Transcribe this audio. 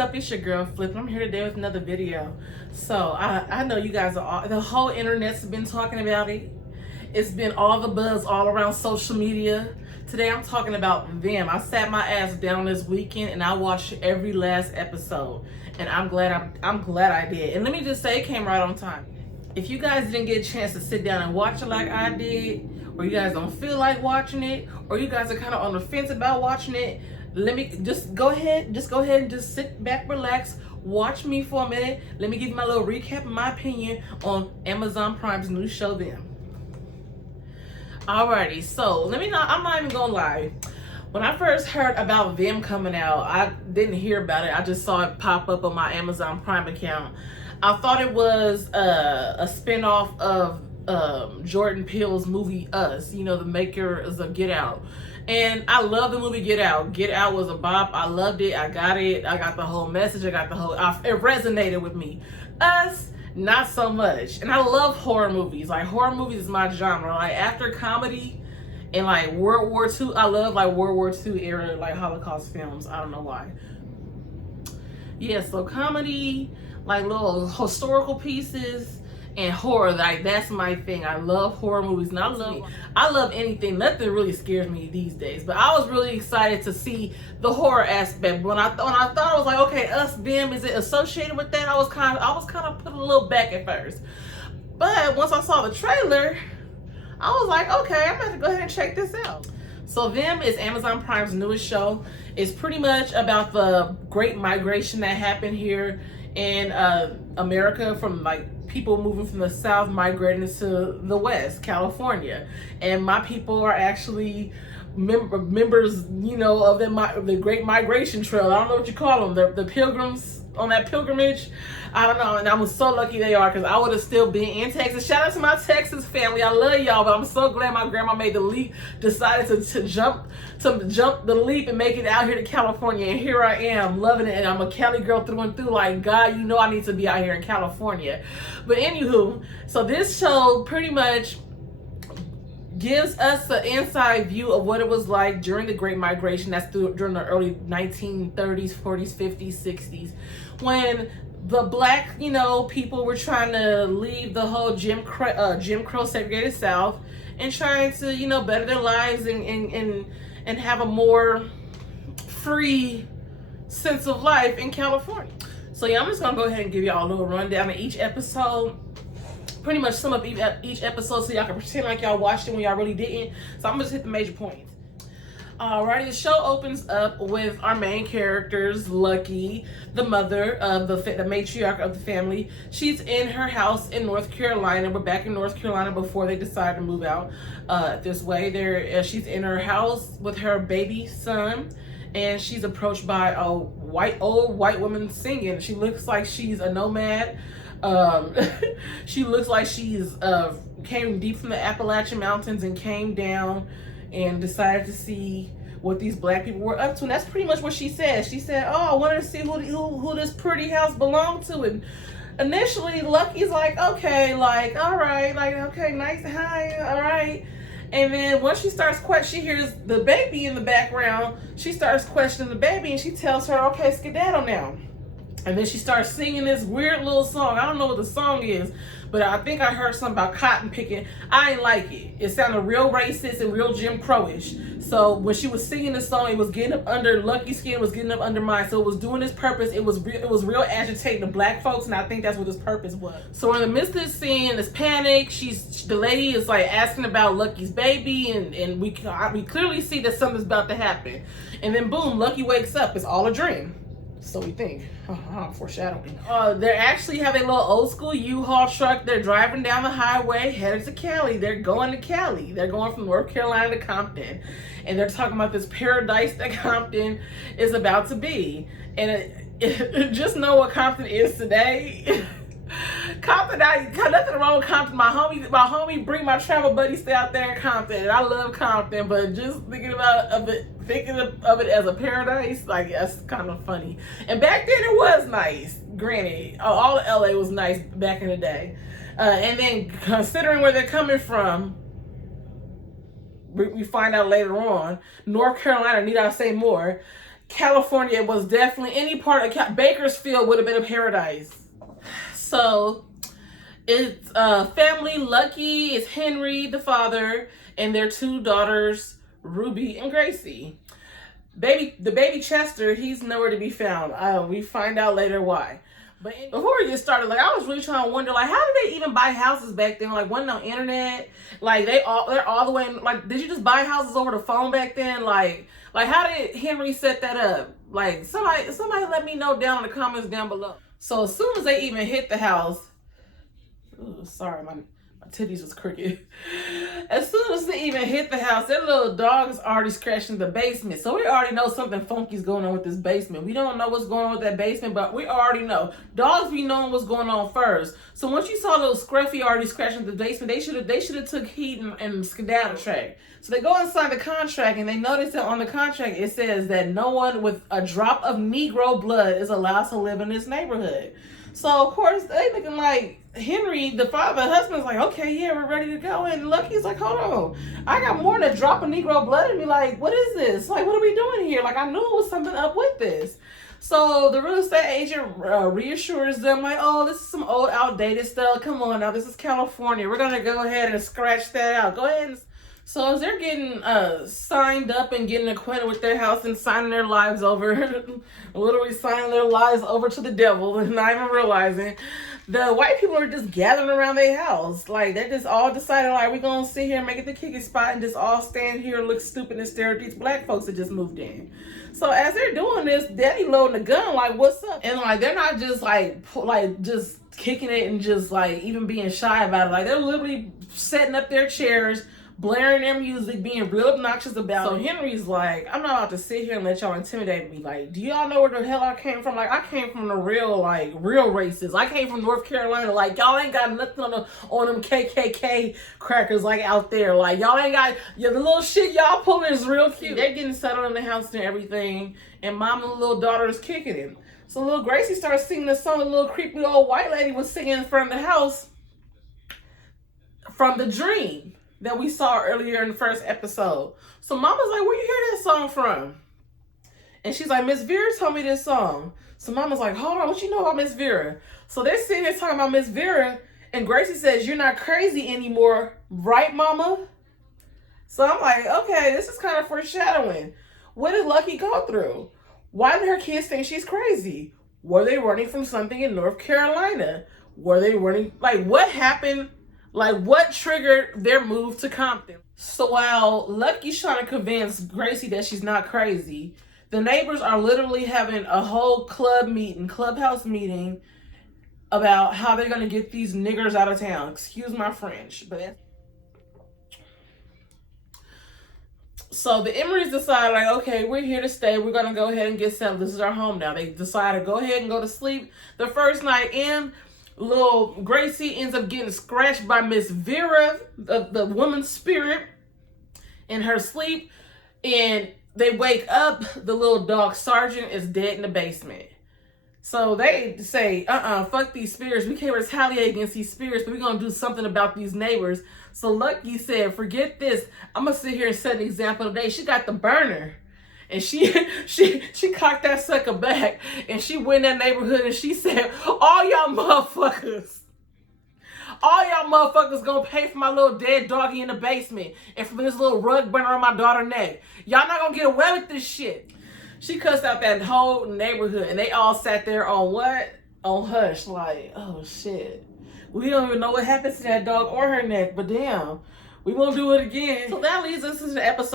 up? It's your girl Flip. I'm here today with another video. So I know you guys are the whole internet's been talking about it. It's been all the buzz all around social media. Today I'm talking about Them. I sat my ass down this weekend and I watched every last episode, and I'm glad I did. And let me just say, it came right on time. If you guys didn't get a chance to sit down and watch it like I did, or you guys don't feel like watching it, or you guys are kind of on the fence about watching it, let me just go ahead and just sit back, relax, watch me for a minute. Let me give you my little recap of my opinion on Amazon Prime's new show, Them. Alrighty, so I'm not even gonna lie. When I first heard about Them coming out, I didn't hear about it. I just saw it pop up on my Amazon Prime account. I thought it was a spinoff of Jordan Peele's movie Us, you know, the makers of Get Out. And I love the movie Get Out. Get Out was a bop. I loved it. I got it. I got the whole message. It resonated with me. Us, not so much. And I love horror movies. Like, horror movies is my genre. Like, after comedy and like World War II, I love like World War II era, like Holocaust films. I don't know why. Yeah, so comedy, like little historical pieces, and horror, like that's my thing. I love horror movies, and I love anything. Nothing really scares me these days. But I was really excited to see the horror aspect. When I thought I was like, okay, Us, Them, is it associated with that? I was kind of put a little back at first. But once I saw the trailer, I was like, okay, I'm going to go ahead and check this out. So Them is Amazon Prime's newest show. It's pretty much about the Great Migration that happened here in America, from like people moving from the South migrating to the West, California. And my people are actually members, you know, of the Great Migration Trail. I don't know what you call them, the pilgrims on that pilgrimage. I don't know, and I was so lucky they are, because I would have still been in Texas. Shout out to my Texas family. I love y'all, but I'm so glad my grandma made the leap, decided to jump the leap and make it out here to California. And here I am, loving it. And I'm a Cali girl through and through. Like, God, you know I need to be out here in California. But anywho, so this show pretty much gives us the inside view of what it was like during the Great Migration. That's during the early 1930s, 40s, 50s, 60s, when the black, you know, people were trying to leave the whole Jim Crow segregated South and trying to, you know, better their lives and have a more free sense of life in California. So yeah, I'm just gonna go ahead and give y'all a little rundown of each episode. Pretty much sum up each episode so y'all can pretend like y'all watched it when y'all really didn't. So I'm gonna just hit the major points. Alrighty, the show opens up with our main characters, Lucky, the mother of the matriarch of the family. She's in her house in North Carolina. We're back in North Carolina before they decide to move out this way. She's in her house with her baby son, and she's approached by a old white woman singing. She looks like she's a nomad. She looks like she's came deep from the Appalachian Mountains and came down and decided to see what these black people were up to. And that's pretty much what she said. She said, oh, I wanted to see who this pretty house belonged to. And initially Lucky's like, okay, like, all right, like, okay, nice, hi, all right. And then once she hears the baby in the background, she starts questioning the baby, and she tells her, okay, skedaddle now. And then she starts singing this weird little song. I don't know what the song is, but I think I heard something about cotton picking. I ain't like it. It sounded real racist and real Jim Crowish. So when she was singing this song, it was getting up under Lucky's skin, it was getting up under mine. So it was doing its purpose. It was real agitating the black folks, and I think that's what this purpose was. So in the midst of this scene, this panic, the lady is like asking about Lucky's baby, and we clearly see that something's about to happen. And then boom, Lucky wakes up. It's all a dream. So we think. Foreshadowing. They actually have a little old school U-Haul truck. They're driving down the highway headed to Cali. They're going to Cali. They're going from North Carolina to Compton. And they're talking about this paradise that Compton is about to be. And just know what Compton is today. Compton, I got nothing wrong with Compton. My homie bring my travel buddies stay out there in Compton, and I love Compton, but just thinking of it as a paradise, like, that's kind of funny. And back then it was nice. Granted, all of LA was nice back in the day. And then considering where they're coming from, we find out later on, North Carolina, need I say more, California was definitely, any part of Bakersfield would have been a paradise. So it's family. Lucky is Henry, the father, and their 2 daughters, Ruby and Gracie. The baby Chester, he's nowhere to be found. We find out later why. But before we get started, like, I was really trying to wonder, like, how did they even buy houses back then? Like, wasn't no internet. Like, they're all the way in, like, did you just buy houses over the phone back then? Like how did Henry set that up? Like, somebody let me know down in the comments down below. So as soon as they even hit the house, ooh, sorry, my titties was crooked. As soon as they even hit the house, that little dog is already scratching the basement. So we already know something funky's going on with this basement. We don't know what's going on with that basement, but we already know. Dogs be knowing what's going on first. So once you saw little Scruffy already scratching the basement, they should have took heat and skedaddle track. So they go inside the contract and they notice that on the contract it says that no one with a drop of Negro blood is allowed to live in this neighborhood. So of course they looking like, Henry, the father, husband's like, okay, yeah, we're ready to go. And Lucky's like, hold on, I got more than a drop of Negro blood in me. Like, what is this? Like, what are we doing here? Like, I knew it was something up with this. So the real estate agent reassures them, like, oh, this is some old, outdated stuff. Come on now, this is California. We're gonna go ahead and scratch that out. Go ahead. So as they're getting signed up and getting acquainted with their house and signing their lives over, literally signing their lives over to the devil and not even realizing, the white people are just gathering around their house. Like, they just all decided, like, we're going to sit here and make it the kicking spot and just all stand here and look stupid and stare at these black folks that just moved in. So as they're doing this, Daddy loading the gun, like, what's up? And, like, they're not just, like just kicking it and just, like, even being shy about it. Like, they're literally setting up their chairs, blaring their music, being real obnoxious about it. So Henry's like, I'm not about to sit here and let y'all intimidate me. Like, do y'all know where the hell I came from? Like, I came from the real races. I came from North Carolina. Like, y'all ain't got nothing on them KKK crackers, like, out there. Like, y'all ain't got, the little shit y'all pulling is real cute. They're getting settled in the house and everything, and mom and the little daughter is kicking it. So little Gracie starts singing the song the little creepy old white lady was singing in front of the house from the dream that we saw earlier in the first episode. So Mama's like, where you hear that song from? And she's like, Miss Vera told me this song. So Mama's like, hold on, what you know about Miss Vera? So they're sitting there talking about Miss Vera, and Gracie says, you're not crazy anymore, right, Mama? So I'm like, okay, this is kind of foreshadowing. What did Lucky go through? Why did her kids think she's crazy? Were they running from something in North Carolina? Were they running, like, what happened? Like, what triggered their move to Compton? So while Lucky's trying to convince Gracie that she's not crazy, the neighbors are literally having a whole clubhouse meeting about how they're going to get these niggers out of town. Excuse my French, but... So the Emerys decide, like, okay, we're here to stay. We're going to go ahead and get settled. This is our home now. They decide to go ahead and go to sleep. The first night in, little Gracie ends up getting scratched by Miss Vera, the woman's spirit, in her sleep. And they wake up, the little dog Sergeant is dead in the basement. So they say, fuck these spirits. We can't retaliate against these spirits, but we're going to do something about these neighbors. So Lucky said, forget this. I'm going to sit here and set an example today. She got the burner. And she cocked that sucker back, and she went in that neighborhood and she said, all y'all motherfuckers gonna pay for my little dead doggy in the basement and for this little rug burner on my daughter's neck. Y'all not gonna get away with this shit. She cussed out that whole neighborhood, and they all sat there on what? On hush, like, oh shit. We don't even know what happened to that dog or her neck, but damn, we won't do it again. So that leads us to the episode